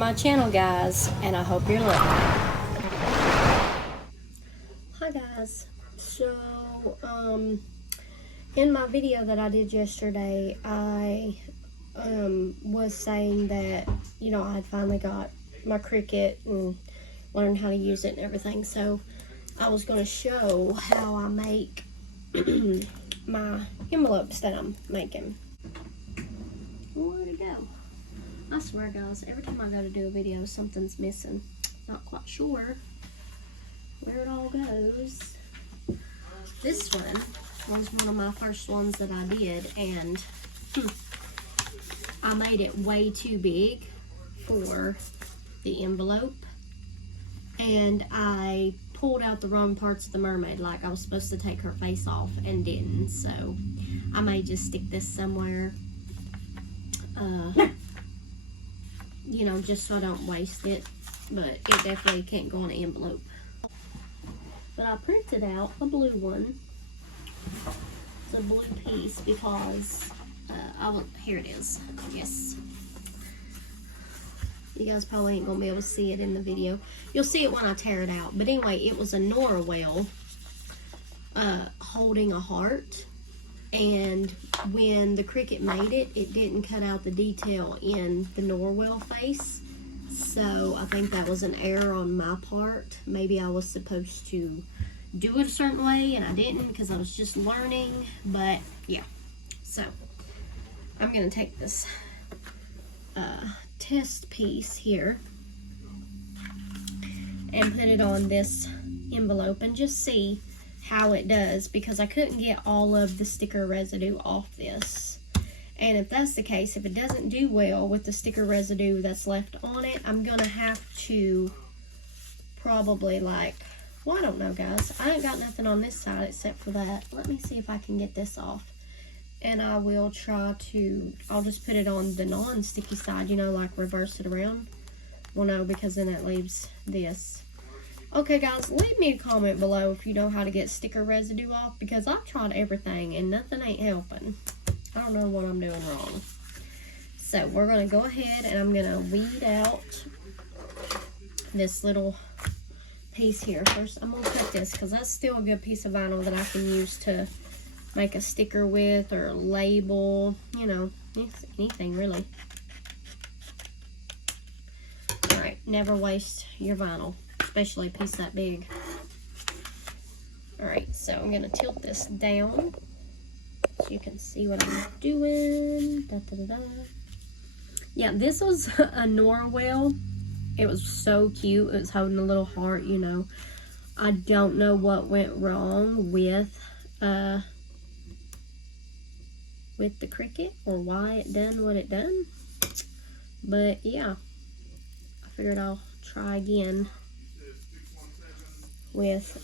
my channel, guys, and I hope you're loving it. Hi guys. So in my video that I did yesterday, I was saying that, you know, I had finally got my Cricut and learned how to use it and everything. So I was going to show how I make my envelopes that I'm making. Where'd it go? I swear, guys, every time I go to do a video, something's missing. Not quite sure where it all goes. This one was one of my first ones that I did, and I made it way too big for the envelope, and I pulled out the wrong parts of the mermaid. Like, I was supposed to take her face off and didn't, so I may just stick this somewhere, you know, just so I don't waste it, but it definitely can't go on an envelope. But I printed out a blue one. It's a blue piece because here it is. Yes. You guys probably ain't gonna be able to see it in the video. You'll see it when I tear it out. But anyway, it was a Nora whale holding a heart. And when the Cricut made it, it didn't cut out the detail in the narwhal face. So I think that was an error on my part. Maybe I was supposed to do it a certain way and I didn't because I was just learning. But yeah, so I'm going to take this test piece here and put it on this envelope and just see how it does, because I couldn't get all of the sticker residue off this. And if that's the case, if it doesn't do well with the sticker residue that's left on it, I'm gonna have to probably, like, well, I don't know, guys. I ain't got nothing on this side except for that. Let me see if I can get this off. And I will try to, I'll just put it on the non-sticky side, you know, like reverse it around. Well, no, because then it leaves this. Okay, guys, leave me a comment below if you know how to get sticker residue off, because I've tried everything and nothing ain't helping. I don't know what I'm doing wrong. So we're going to go ahead and I'm going to weed out this little piece here. First, I'm going to put this, because that's still a good piece of vinyl that I can use to make a sticker with, or a label, you know, anything really. Alright, never waste your vinyl, especially a piece that big. Alright, so I'm going to tilt this down so you can see what I'm doing. Da, da, da, da. Yeah, this was a narwhal. It was so cute. It was holding a little heart, you know. I don't know what went wrong with the Cricut, or why it done what it done. But yeah, I figured I'll try again with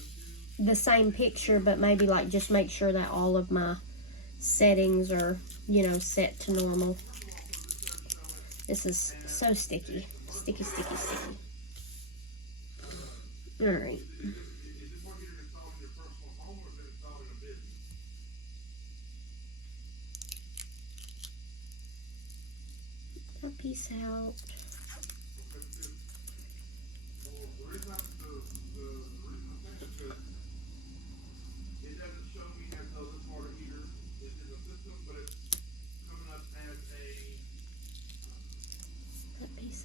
the same picture, but maybe like just make sure that all of my settings are, you know, set to normal. This is so sticky. Sticky, sticky, sticky. Alright. That piece out.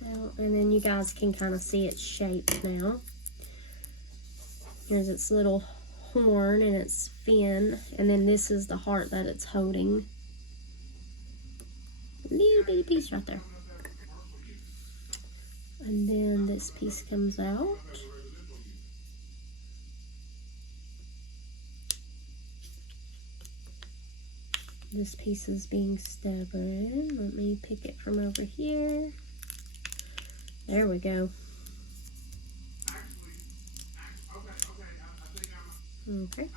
Out, and then you guys can kind of see its shape now. Here's its little horn and its fin, and then this is the heart that it's holding. Little bitty piece right there. And then this piece comes out. This piece is being stubborn. Let me pick it from over here. There we go. Okay.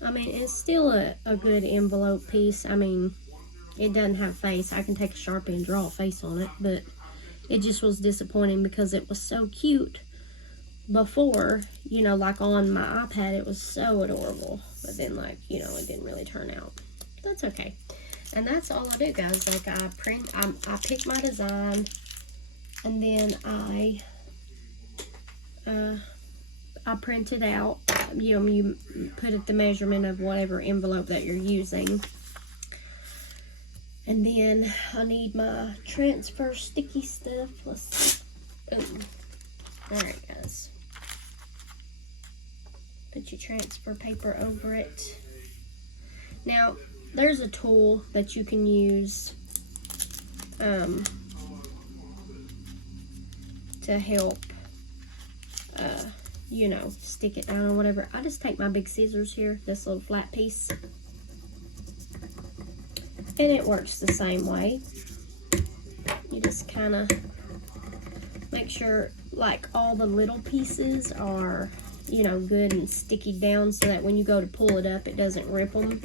I mean, it's still a good envelope piece. I mean, it doesn't have face. I can take a Sharpie and draw a face on it, but it just was disappointing because it was so cute before, you know, like on my iPad, it was so adorable. But then, like, you know, it didn't really turn out. That's okay. And that's all I do, guys. Like, I pick my design, and then I print it out. You put it the measurement of whatever envelope that you're using. And then I need my transfer sticky stuff. Let's see. Alright, guys. Put your transfer paper over it. Now, there's a tool that you can use to help, you know, stick it down or whatever. I just take my big scissors here, this little flat piece, and it works the same way. You just kind of make sure, like, all the little pieces are, you know, good and sticky down, so that when you go to pull it up, it doesn't rip them.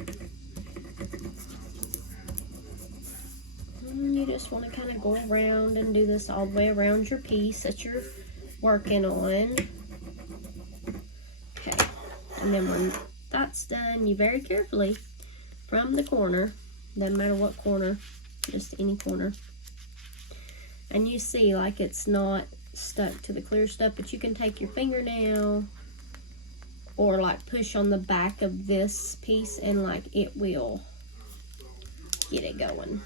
And you just want to kind of go around and do this all the way around your piece that you're working on. Okay, and then when that's done, you very carefully, from the corner, doesn't matter what corner, just any corner, and you see, like, it's not stuck to the clear stuff, but you can take your fingernail or, like, push on the back of this piece, and, like, it will get it going.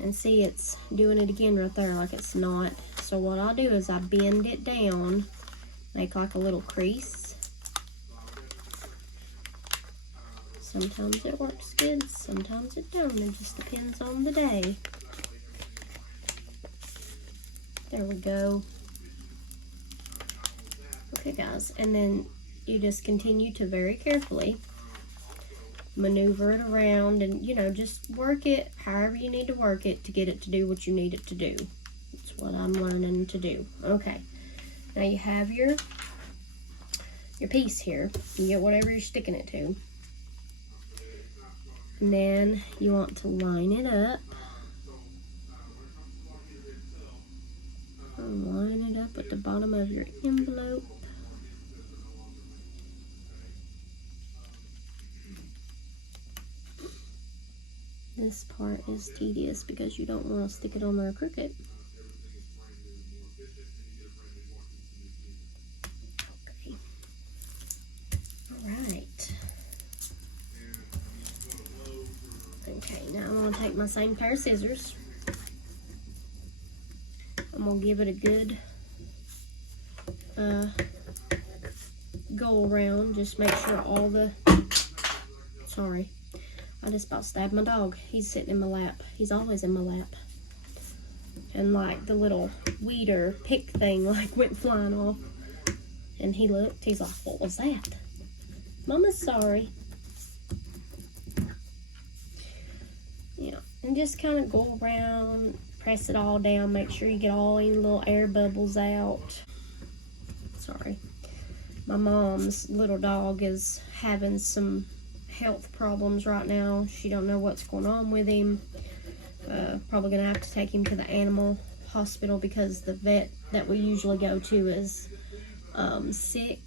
And see, it's doing it again right there, like it's not. So what I'll do is I bend it down, make like a little crease. Sometimes it works good, sometimes it don't. It just depends on the day. There we go. Okay, guys, and then you just continue to very carefully maneuver it around, and, you know, just work it however you need to work it to get it to do what you need it to do. That's what I'm learning to do. Okay, now you have your piece here. You get whatever you're sticking it to, and then you want to line it up. And line it up at the bottom of your envelope. This part is tedious because you don't want to stick it on there crooked. Okay. Alright. Okay, now I'm going to take my same pair of scissors. I'm going to give it a good go around. Just make sure all the... Sorry. I just about stabbed my dog. He's sitting in my lap. He's always in my lap. And, like, the little weeder pick thing, like, went flying off. And he looked. He's like, what was that? Mama's sorry. Yeah. And just kind of go around, press it all down. Make sure you get all any little air bubbles out. Sorry. My mom's little dog is having some health problems right now. She don't know what's going on with him. Probably gonna have to take him to the animal hospital because the vet that we usually go to is sick.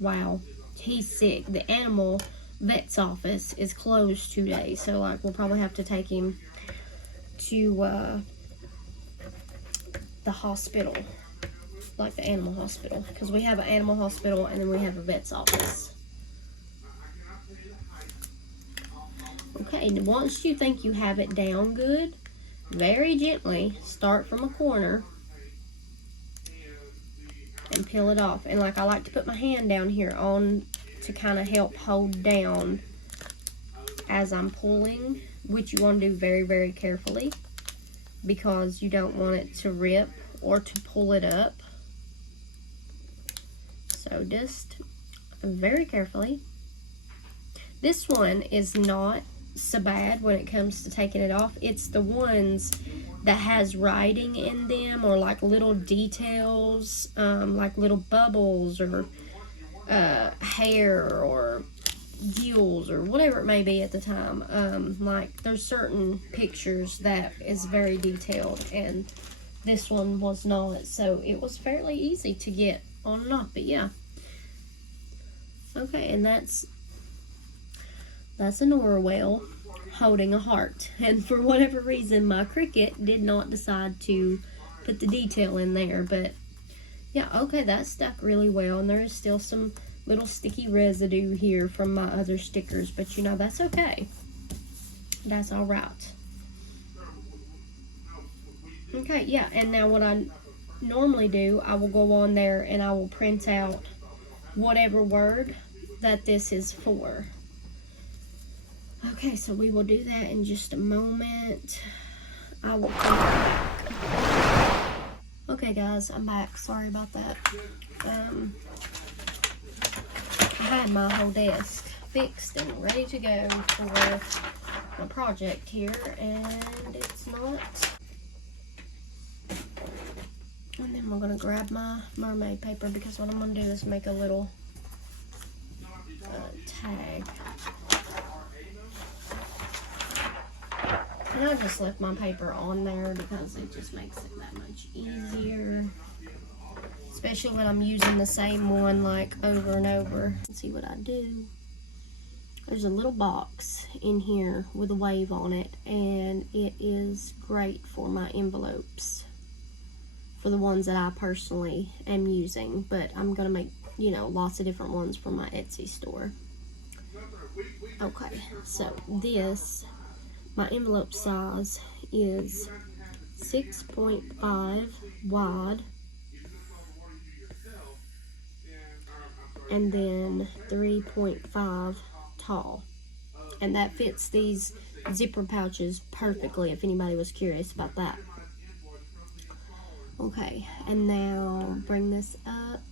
Wow, he's sick. The animal vet's office is closed 2 days, so, like, we'll probably have to take him to the hospital, like the animal hospital, because we have an animal hospital and then we have a vet's office. Okay, and once you think you have it down good, very gently start from a corner and peel it off. And, like, I like to put my hand down here on to kind of help hold down as I'm pulling, which you want to do very, very carefully because you don't want it to rip or to pull it up. So just very carefully. This one is not so bad when it comes to taking it off. It's the ones that has writing in them, or like little details, like little bubbles or hair or gills or whatever it may be at the time. Like, there's certain pictures that is very detailed, and this one was not, so it was fairly easy to get on and off. But yeah, Okay, and that's a Nora whale holding a heart. And for whatever reason, my Cricut did not decide to put the detail in there. But yeah, okay, that stuck really well. And there is still some little sticky residue here from my other stickers. But you know, that's okay. That's all right. Okay, yeah, and now what I normally do, I will go on there and I will print out whatever word that this is for. Okay, so we will do that in just a moment. I will come back. Okay, guys, I'm back. Sorry about that. I had my whole desk fixed and ready to go for my project here, and it's not. And then we're going to grab my mermaid paper, because what I'm going to do is make a little tag. And I just left my paper on there because it just makes it that much easier. Especially when I'm using the same one like over and over. Let's see what I do. There's a little box in here with a wave on it, and it is great for my envelopes, for the ones that I personally am using. But I'm gonna make, you know, lots of different ones for my Etsy store. Okay, so this, my envelope size is 6.5 wide and then 3.5 tall, and that fits these zipper pouches perfectly, if anybody was curious about that. Okay, and now bring this up,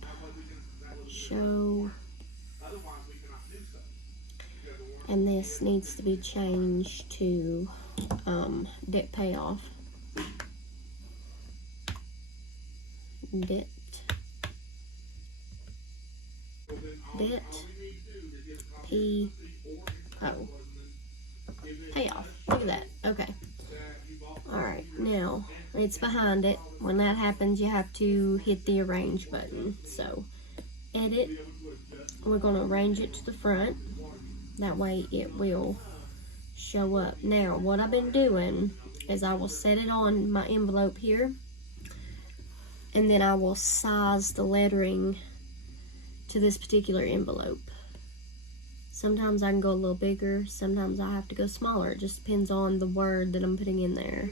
show, and this needs to be changed to debt payoff. Debt P-O. Payoff. Look at that. Okay. Alright, now it's behind it. When that happens, you have to hit the arrange button. So, edit. We're going to arrange it to the front. That way it will show up. Now, what I've been doing is I will set it on my envelope here, and then I will size the lettering to this particular envelope. Sometimes I can go a little bigger, sometimes I have to go smaller. It just depends on the word that I'm putting in there.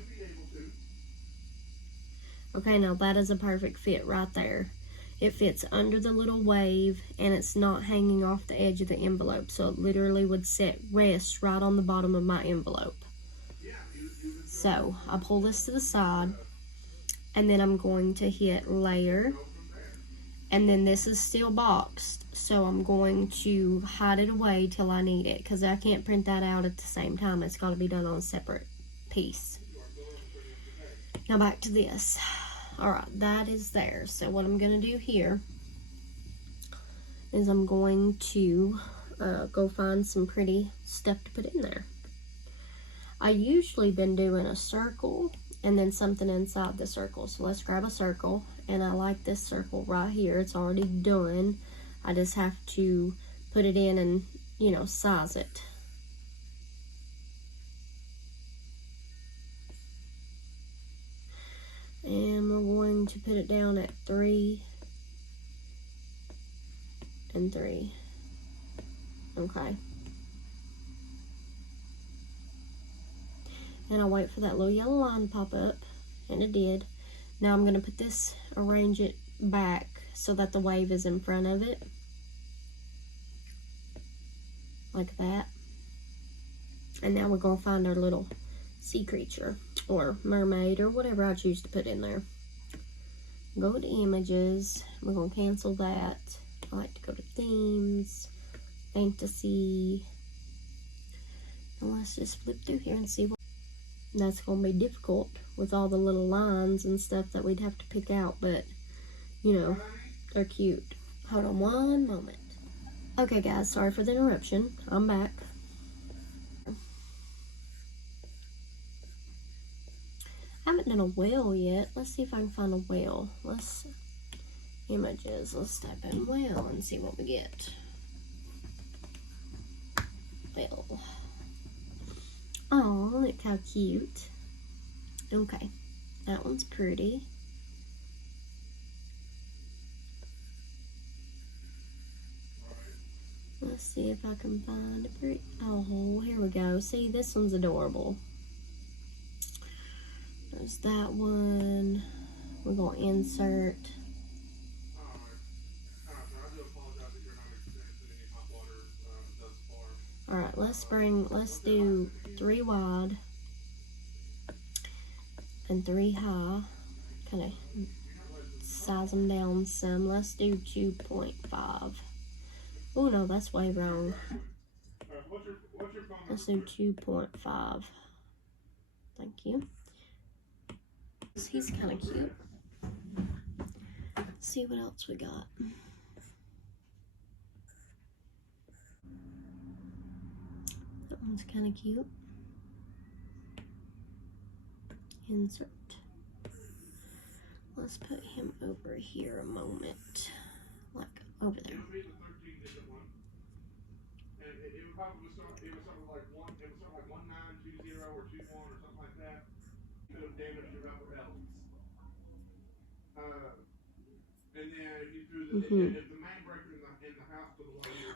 Okay, now that is a perfect fit right there. It fits under the little wave, and it's not hanging off the edge of the envelope, so it literally would rest right on the bottom of my envelope. So I pull this to the side, and then I'm going to hit layer, and then this is still boxed, so I'm going to hide it away till I need it, because I can't print that out at the same time. It's got to be done on a separate piece. Now back to this. Alright, that is there. So what I'm going to do here is I'm going to go find some pretty stuff to put in there. I usually been doing a circle and then something inside the circle. So let's grab a circle, and I like this circle right here. It's already done. I just have to put it in and, you know, size it. And we're going to put it down at 3 and 3. Okay. And I'll wait for that little yellow line to pop up, and it did. Now I'm going to put this, arrange it back so that the wave is in front of it. Like that. And now we're going to find our little sea creature or mermaid or whatever I choose to put in there. Go to images. We're going to cancel that. I like to go to themes, fantasy. And let's just flip through here and see what. That's going to be difficult with all the little lines and stuff that we'd have to pick out, but you know, they're cute. Hold on one moment. Okay guys, sorry for the interruption. I'm back. I haven't done a whale yet. Let's see if I can find a whale. Let's type in whale and see what we get. well. Oh, look how cute. Okay, that one's pretty. Let's see if I can find a pretty. Oh, here we go. See, this one's adorable. There's that one. We're going to insert. Alright, let's do 3 wide and 3 high. Kind of size them down some. Let's do 2.5. Oh no, that's way wrong. Let's do 2.5. Thank you. He's kind of cute. Let's see what else we got. That one's kind of cute. Insert. Let's put him over here a moment. Like over there.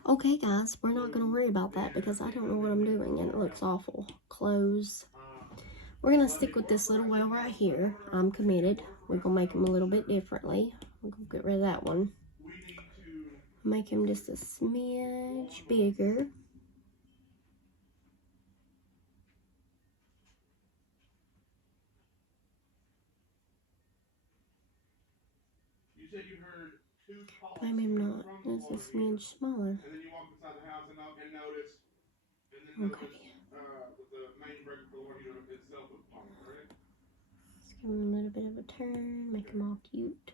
Okay guys, we're not going to worry about that because I don't know what I'm doing and it looks awful. Close. We're going to stick with this little well right here. I'm committed. We're going to make him a little bit differently. We're going to get rid of that one. Make him just a smidge bigger. Maybe I'm not. It's a smidge smaller. Okay. Let's give him a little bit of a turn, make him all cute.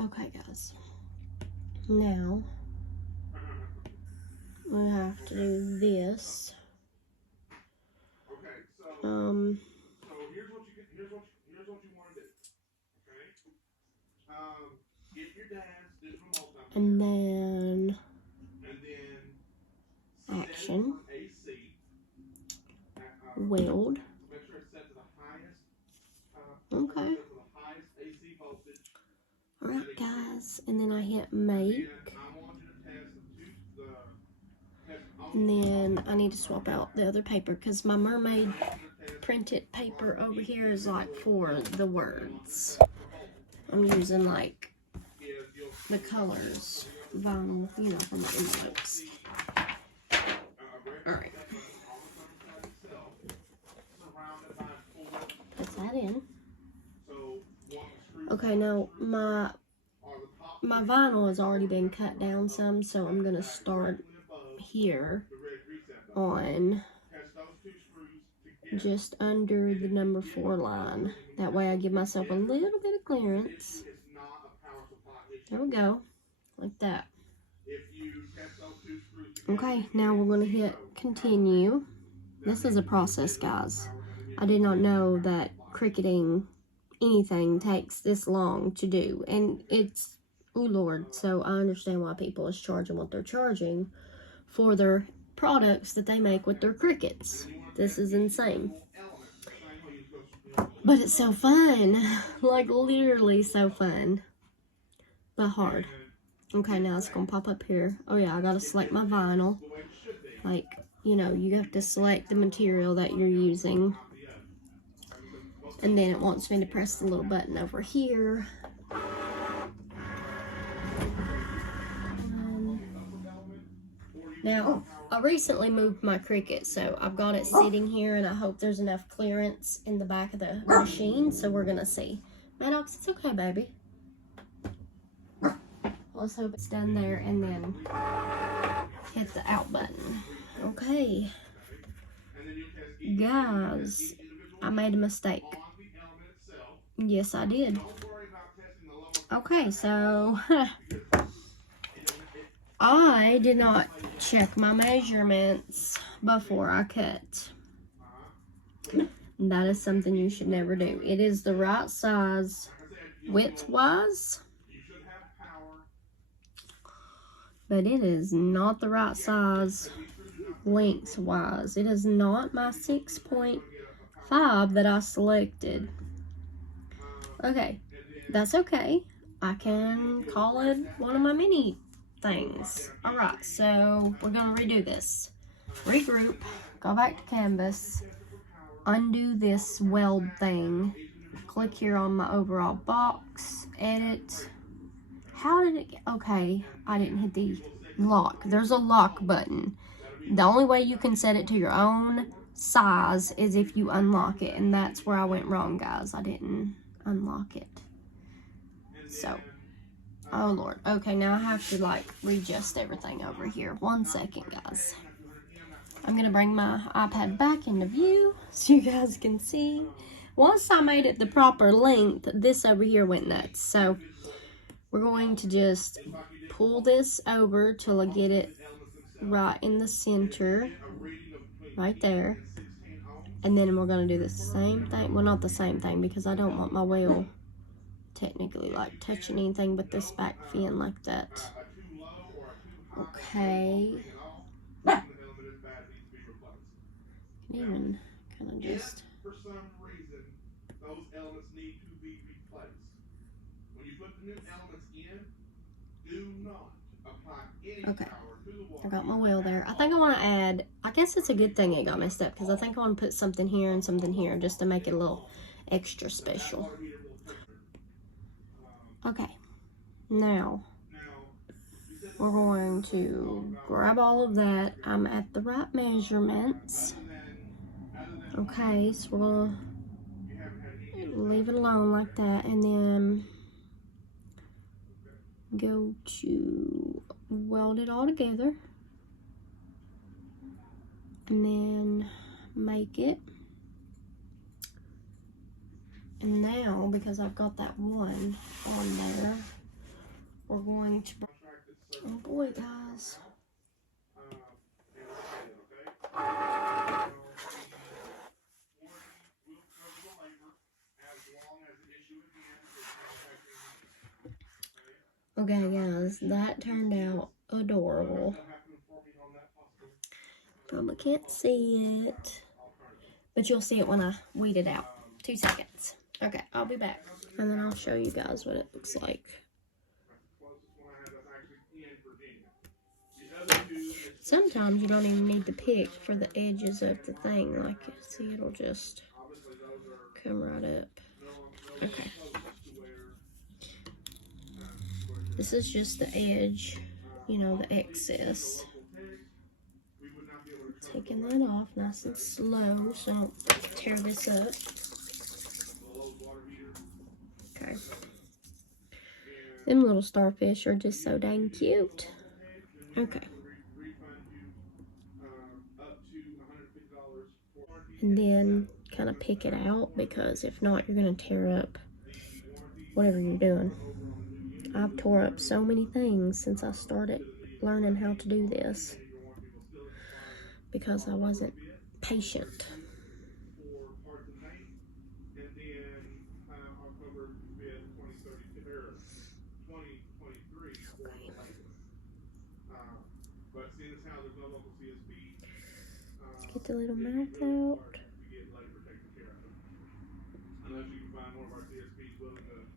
Okay, guys. Now we have to do this. Here's what you want to do. Okay. Get your dad's digital multimeter. And then action. Weld. Make sure it's set to the highest. Okay. Alright guys, and then I hit make. And then I need to swap out the other paper because my mermaid printed paper over here is like for the words. I'm using like the colors vinyl, you know, for my envelopes. Alright. Put that in. Okay, now my vinyl has already been cut down some, so I'm gonna start here on just under the number 4 line. That way I give myself a little bit of clearance. There we go, like that. Okay, now we're going to hit continue. This is a process, guys. I did not know that cricketing anything takes this long to do, and it's, oh Lord, so I understand why people is charging what they're charging for their products that they make with their crickets. This is insane. But it's so fun. Like, literally so fun. But hard. Okay, now it's going to pop up here. Oh yeah, I got to select my vinyl. Like, you know, you have to select the material that you're using. And then it wants me to press the little button over here. Now, I recently moved my Cricut, so I've got it sitting here, and I hope there's enough clearance in the back of the machine, so we're going to see. Maddox, it's okay, baby. Let's hope it's done there, and then hit the out button. Okay. Guys, I made a mistake. Yes, I did. Okay, so I did not check my measurements before I cut. That is something you should never do. It is the right size width-wise, but it is not the right size lengthwise. It is not my 6.5 that I selected. Okay, that's okay. I can call it one of my mini things. Alright, so we're gonna redo this. Regroup, go back to Canvas, undo this weld thing, click here on my overall box, edit. How did it get? Okay, I didn't hit the lock. There's a lock button. The only way you can set it to your own size is if you unlock it, and that's where I went wrong, guys. I didn't unlock it. So, oh Lord. Okay, now I have to like readjust everything over here. 1 second, guys. I'm gonna bring my iPad back into view so you guys can see. Once I made it the proper length, this over here went nuts. So we're going to just pull this over till I get it right in the center, right there. And then we're gonna do the same thing. Well, not the same thing because I don't want my wheel technically like touching anything but this back fin like that. Okay. Even kind of just. For some reason, those elements need to be replaced. When you put the new elements in, do not apply any power to the water. I got my wheel there. I think I want to add, I guess it's a good thing it got messed up because I think I want to put something here and something here just to make it a little extra special. Okay, now we're going to grab all of that. I'm at the right measurements. Okay, so we'll leave it alone like that and then go to weld it all together and then make it. And now, because I've got that one on there, we're going to, oh boy, guys. Okay, guys, that turned out adorable. Probably can't see it, but you'll see it when I weed it out. 2 seconds. Okay, I'll be back. And then I'll show you guys what it looks like. Sometimes you don't even need to pick for the edges of the thing. Like, see, it'll just come right up. Okay. This is just the edge, you know, the excess. Taking that off nice and slow so I don't tear this up. Okay. Them little starfish are just so dang cute. Okay. And then kind of pick it out because if not, you're going to tear up whatever you're doing. I've tore up so many things since I started learning how to do this because I wasn't patient. Get the little mouth out.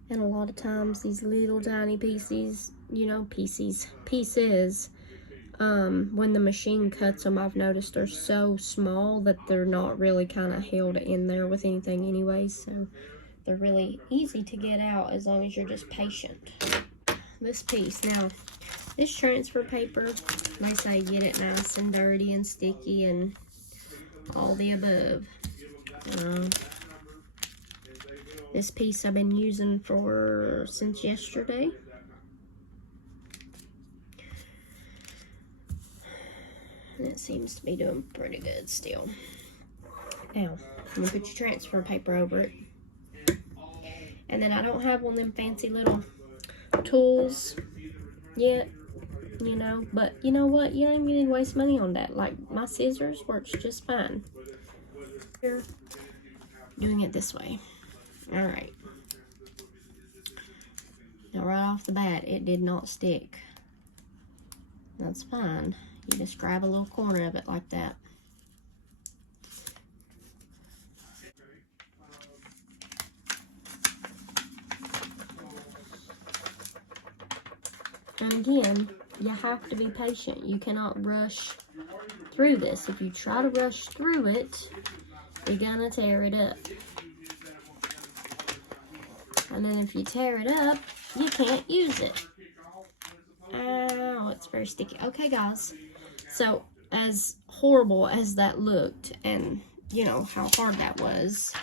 And a lot of times these little tiny pieces, you know, pieces, when the machine cuts them, I've noticed they're so small that they're not really kind of held in there with anything anyway. So they're really easy to get out as long as you're just patient. This piece, now, this transfer paper, they say get it nice and dirty and sticky and all the above. This piece I've been using since yesterday. And it seems to be doing pretty good still. Now, I'm gonna put your transfer paper over it. And then I don't have one of them fancy little tools yet, you know, but you know what? You don't even need to waste money on that. Like, my scissors works just fine. Here, doing it this way. Alright. Now, right off the bat, it did not stick. that's fine. You just grab a little corner of it like that. And again, you have to be patient. You cannot rush through this. If you try to rush through it, you're gonna tear it up. And then if you tear it up, you can't use it. Oh, it's very sticky. Okay, guys. So, as horrible as that looked, and you know how hard that was,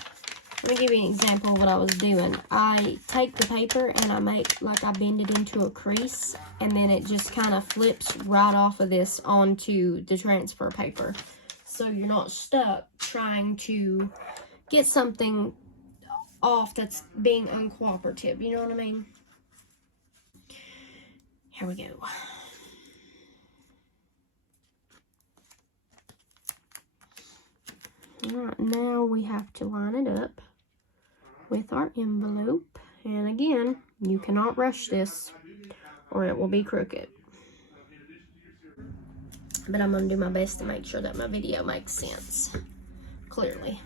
let me give you an example of what I was doing. I take the paper and I make, like, I bend it into a crease, and then it just kind of flips right off of this onto the transfer paper. So you're not stuck trying to get something off that's being uncooperative. You know what I mean? Here we go. Alright, now we have to line it up with our envelope. And again, you cannot rush this or it will be crooked. But I'm going to do my best to make sure that my video makes sense, clearly.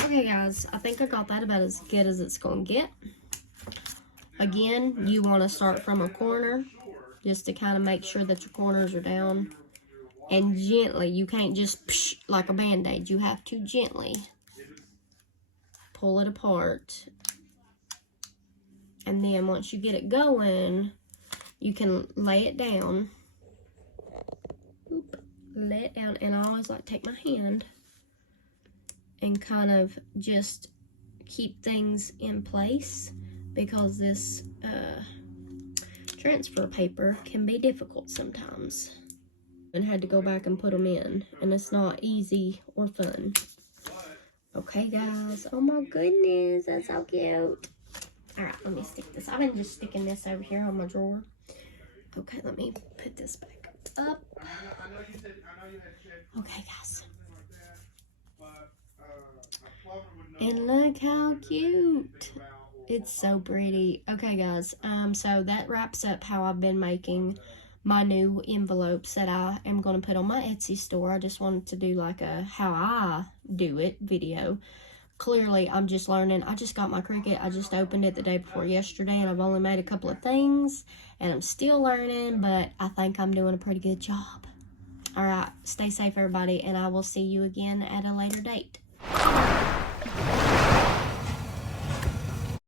Okay, guys, I think I got that about as good as it's going to get. Again, you want to start from a corner just to kind of make sure that your corners are down. And gently, you can't just psh, like a band-aid. You have to gently pull it apart. And then once you get it going, you can lay it down. Oop, lay it down. And I always like to take my hand and kind of just keep things in place, because this transfer paper can be difficult sometimes. And had to go back and put them in, and it's not easy or fun. Okay, guys. Oh my goodness, that's so cute. All right, let me stick this. I've been just sticking this over here on my drawer. Okay, let me put this back up. Okay, guys. And look how cute. It's so pretty. Okay, guys. So that wraps up how I've been making my new envelopes that I am going to put on my Etsy store. I just wanted to do like a how I do it video. Clearly, I'm just learning. I just got my Cricut. I just opened it the day before yesterday, and I've only made a couple of things, and I'm still learning, but I think I'm doing a pretty good job. All right, stay safe, everybody, and I will see you again at a later date.